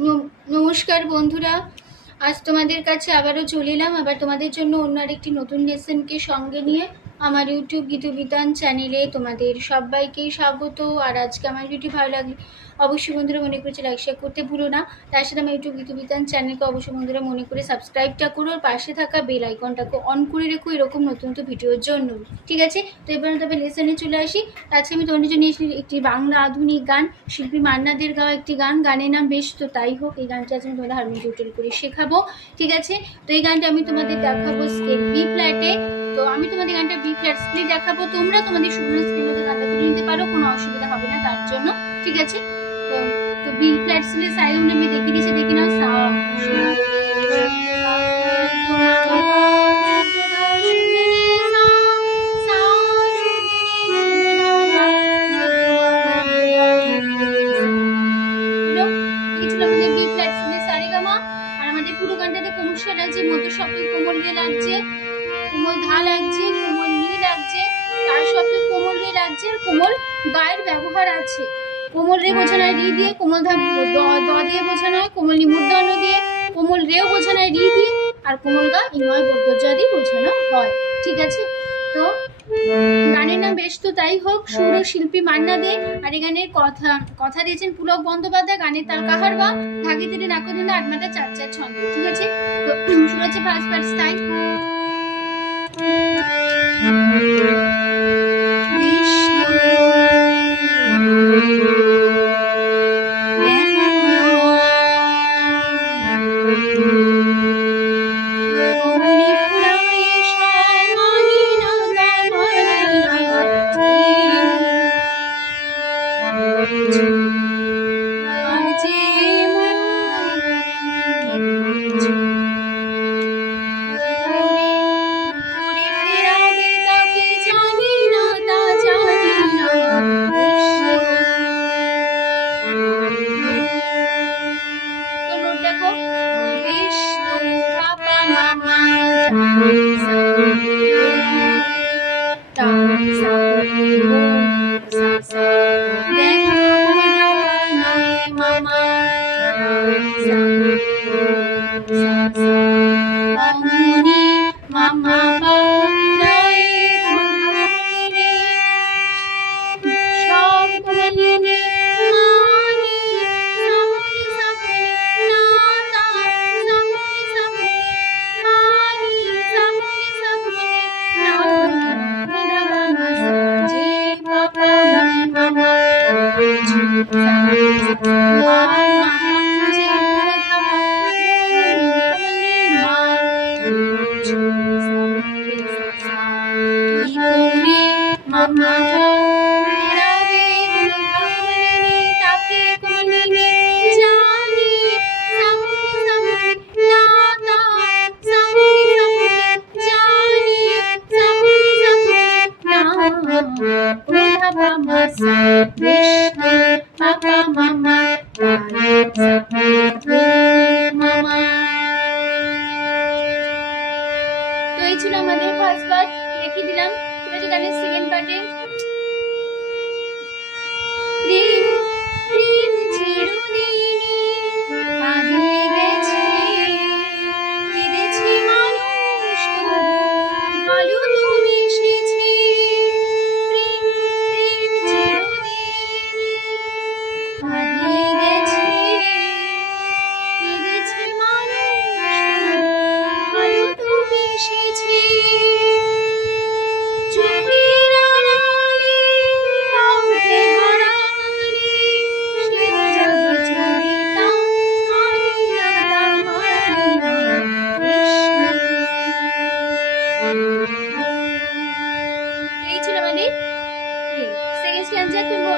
নম- নমস্কার বন্ধুরা। আজ তোমাদের কাছে আবারও চলিলাম আবার তোমাদের জন্য অন্য আরেকটি নতুন লেসেনকে সঙ্গে নিয়ে আমার ইউটিউব গীত বিতান চ্যানেলে তোমাদের সবাইকেই স্বাগত। আর আজকে আমার ভিডিও ভালো লাগলে অবশ্যই বন্ধুরা মনে করেছে লাইক শেয়ার করতে ভুলো না। তার সাথে আমার ইউটিউব গীত বিতান চ্যানেলকে অবশ্যই বন্ধুরা মনে করে সাবস্ক্রাইবটা করো। আর পাশে থাকা বেল আইকনটাকে অন করে রেখো এরকম নতুন নতুন ভিডিওর জন্য। ঠিক আছে? তো এবার তবে লেসনে চলে আসি। আজকে আমি তোমাদের জন্য একটি বাংলা আধুনিক গান। শিল্পী মান্নাদের গাওয়া একটি গান। গানের নাম বেশ তো তাই হোক, এই গানটা আজকে আমি তোমাদের হারমোনিয়াম টিউটোরিয়াল করে শেখাবো। ঠিক আছে? তো এই গানটা আমি তোমাদের দেখাবো স্কেল বি ফ্ল্যাটে তো আমি তোমাদের গানটা বি ফ্ল্যাট স্কেলে দেখাবো। তোমরা তোমাদের শুকনো স্কেলে গানটা তুলে নিতে পারো, কোনো অসুবিধা হবে না তার জন্য, ঠিক আছে? তো তো বি ফ্ল্যাট স্কেলে সাইড আমি দেখিয়ে দিয়েছি দেখি নাও সা আমাদের পুরো গানটাতে কোমল লাগছে মধ্য শব্দ কোমল রে লাগছে। কোমল ধা লাগছে, কোমল নি লাগছে, তার শব্দ কোমল রে লাগছে আর কোমল গায়ের ব্যবহার আছে। কোমল রে বোঝানো হয় রি দিয়ে, কোমল ধা দ দিয়ে বোঝানো হয় কোমল নিমূর্ধন্য দিয়ে, কোমল রেও বোঝানো হয় রি দিয়ে আর কোমল গা ইময় দিয়ে বোঝানো হয়। ঠিক আছে? তো গানের নাম বেশ তো তাই হোক, সুর শিল্পী মান্না দে, আর এই গানের কথা কথা দিয়েছেন পুলক বন্দ্যোপাধ্যায়, গানের তাল কাহার বা ধাগে তেরে নাকদিনে আটমাতা চার চার ছন্দ। ঠিক আছে? তো হচ্ছে ফার্স্ট ফার্স্ট তাই তো Baba 人家对吗？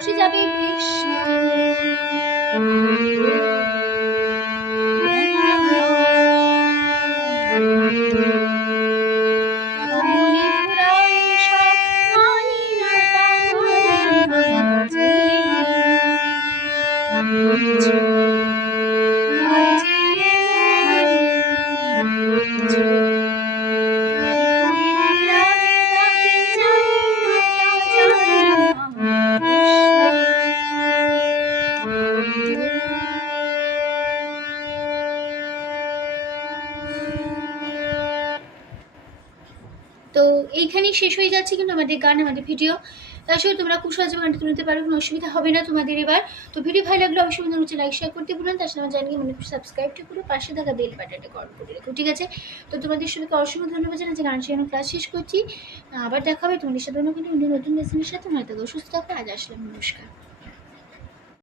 বসে যাবে? এইখানেই শেষ হয়ে যাচ্ছে কিন্তু আমাদের গান, আমাদের ভিডিও আসলে তোমরা খুব সহজে গানটা তুলে নিতে পারো, কোনো অসুবিধা হবে না তোমাদের এবার। তো ভিডিও ভালো লাগলে অবশ্যই মনে হচ্ছে লাইক শেয়ার করতে বলুন তার সাথে আমার জানিয়ে মনে সাবস্ক্রাইবটা করো পাশে থাকা বেল বাটনটা কল করে রেখো, ঠিক আছে? তো তোমাদের সবাইকে অসংখ্য ধন্যবাদ জানাচ্ছি গান শেখানো ক্লাস শেষ করছি। আবার দেখা হবে তোমাদের সাথে অন্য কোনো নতুন লেসনের সাথে। থাকো, সুস্থ থাকো, আজ আসলাম। নমস্কার।